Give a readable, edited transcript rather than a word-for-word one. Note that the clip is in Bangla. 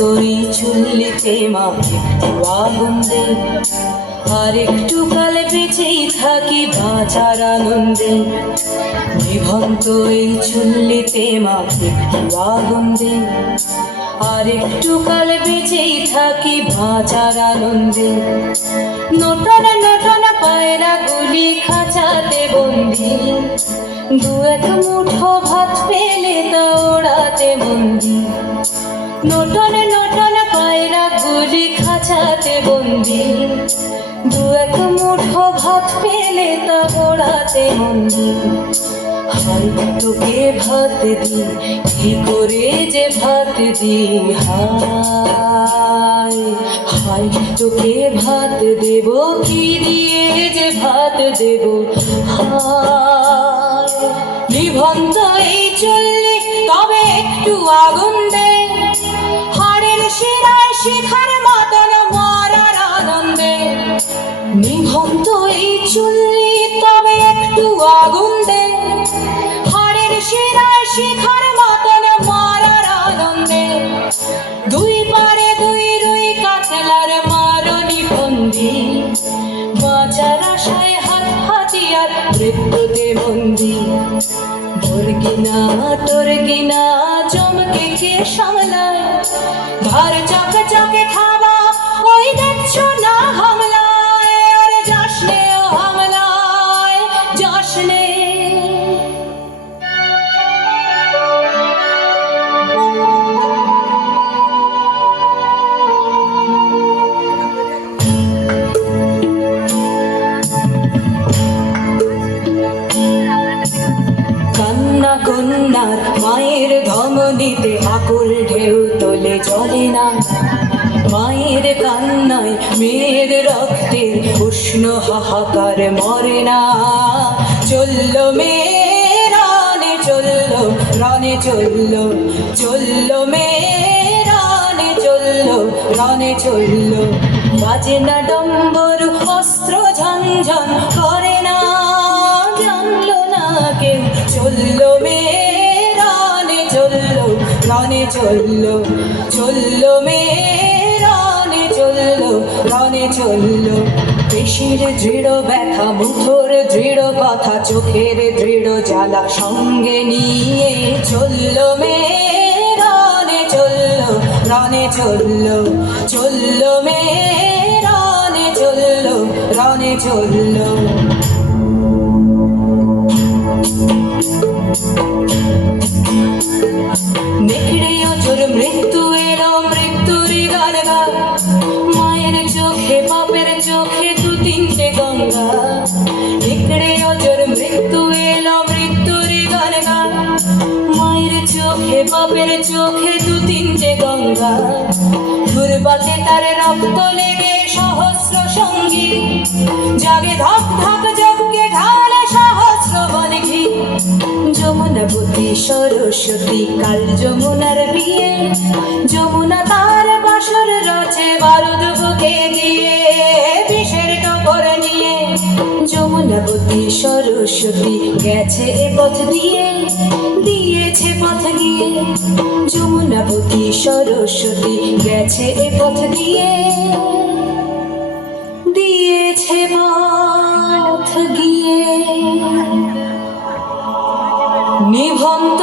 নিভন্তই চুল্লিতে মা একটু আগুন দে, আর একটু কাল বেঁচেই থাকি বাঁচার আনন্দে। নিভন্তই চুল্লিতে মা একটু আগুন দে, আর একটু কাল বেঁচেই থাকি বাঁচার আনন্দে। নটনা নটনা পায়রা গুলি খাঁচাতে বন্দি, দু এক মুঠো ভাত পেলে তা ওড়াতে বন্দি। নটনা নটনা পায়রা গুলি খাঁচাতে বন্দি, দু এক মুঠো ভাত পেলে তা ওড়াতে বন্দি। হাই তোকে ভাত দি, কি করে যে ভাত দি, হাই হাই তোকে ভাত দেব, কি দিয়ে যে ভাত দেব, হাই। নিভন্ত এই চললে তবে একটু আগুন দে, হাড়ের শিরায় শিখার মতন মরার আনন্দে। নিভন্ত এই চললে তবে একটু আগুন দে, হাড়ের শিরায় শিখার মতন মরার আনন্দে। দুই পারে দুই রুই কাতলার মারণি বন্দি, বাঁচার আশায় হাত হাতিয়ার মৃত্যুতে বন্দি। তোর কিনা চমকে কে সামলায়, ধার চকে চকে খাওয়া ওই দেখছো না হামলায়, আর যাসনে ও হামলায় যাসনে। কান্না কন্যার মায়ের ধমনীতে আকুল ঢেউ তোলে জলে না, মায়ের কান্নায় মেয়ের রক্তের উষ্ণ হাহাকার মরে না। চললো মেয়ে রানে চললো, রানে চললো, চললো মেয়ে রানে চললো, রানে চললো। বাজে না ডম্বরু অস্ত্র ঝনঝন করে না, জানলো না কেউ। চললো মেয়ে রানে চললো, রানে চললো, চললো মেয়ে রানে চললো, রানে চললো। পেশির দৃঢ় ব্যথা, মুঠোর দৃঢ় কথা, চোখের দৃঢ় জ্বালা সঙ্গে নিয়ে চললো মেয়ে রানে চললো, রানে চললো, চললো মেয়ে রানে চললো, রানে চললো। নেকড়ে অজর মৃত্যু এলো, মৃত্যুর গান গা, মায়ের চোখে বাপের চোখে দু তিনটে গঙ্গা। নেকড়ে অজর মৃত্যু এলো, মৃত্যুর গান গা, মায়ের চোখে বাপের চোখে দু তিনটে গঙ্গা। দুর্বাতে তার রক্ত লেগে সহস্র সঙ্গী, জাগে ধক ধক যজ্ঞে ঢালে সহস্র বনঘি। যমুনাবতী সরস্বতী কাল যমুনার বিয়ে, যমুনা তার বাসর রচে বারুদ বুকে দিয়ে, বিষের টোপর নিয়ে। যমুনাবতী সরস্বতী গেছে এ পথ দিয়ে, দিয়েছে পথ গিয়ে। যমুনাবতী সরস্বতী গেছে এ পথ দিয়ে, দিয়েছে পথ গিয়ে। নিভন্ত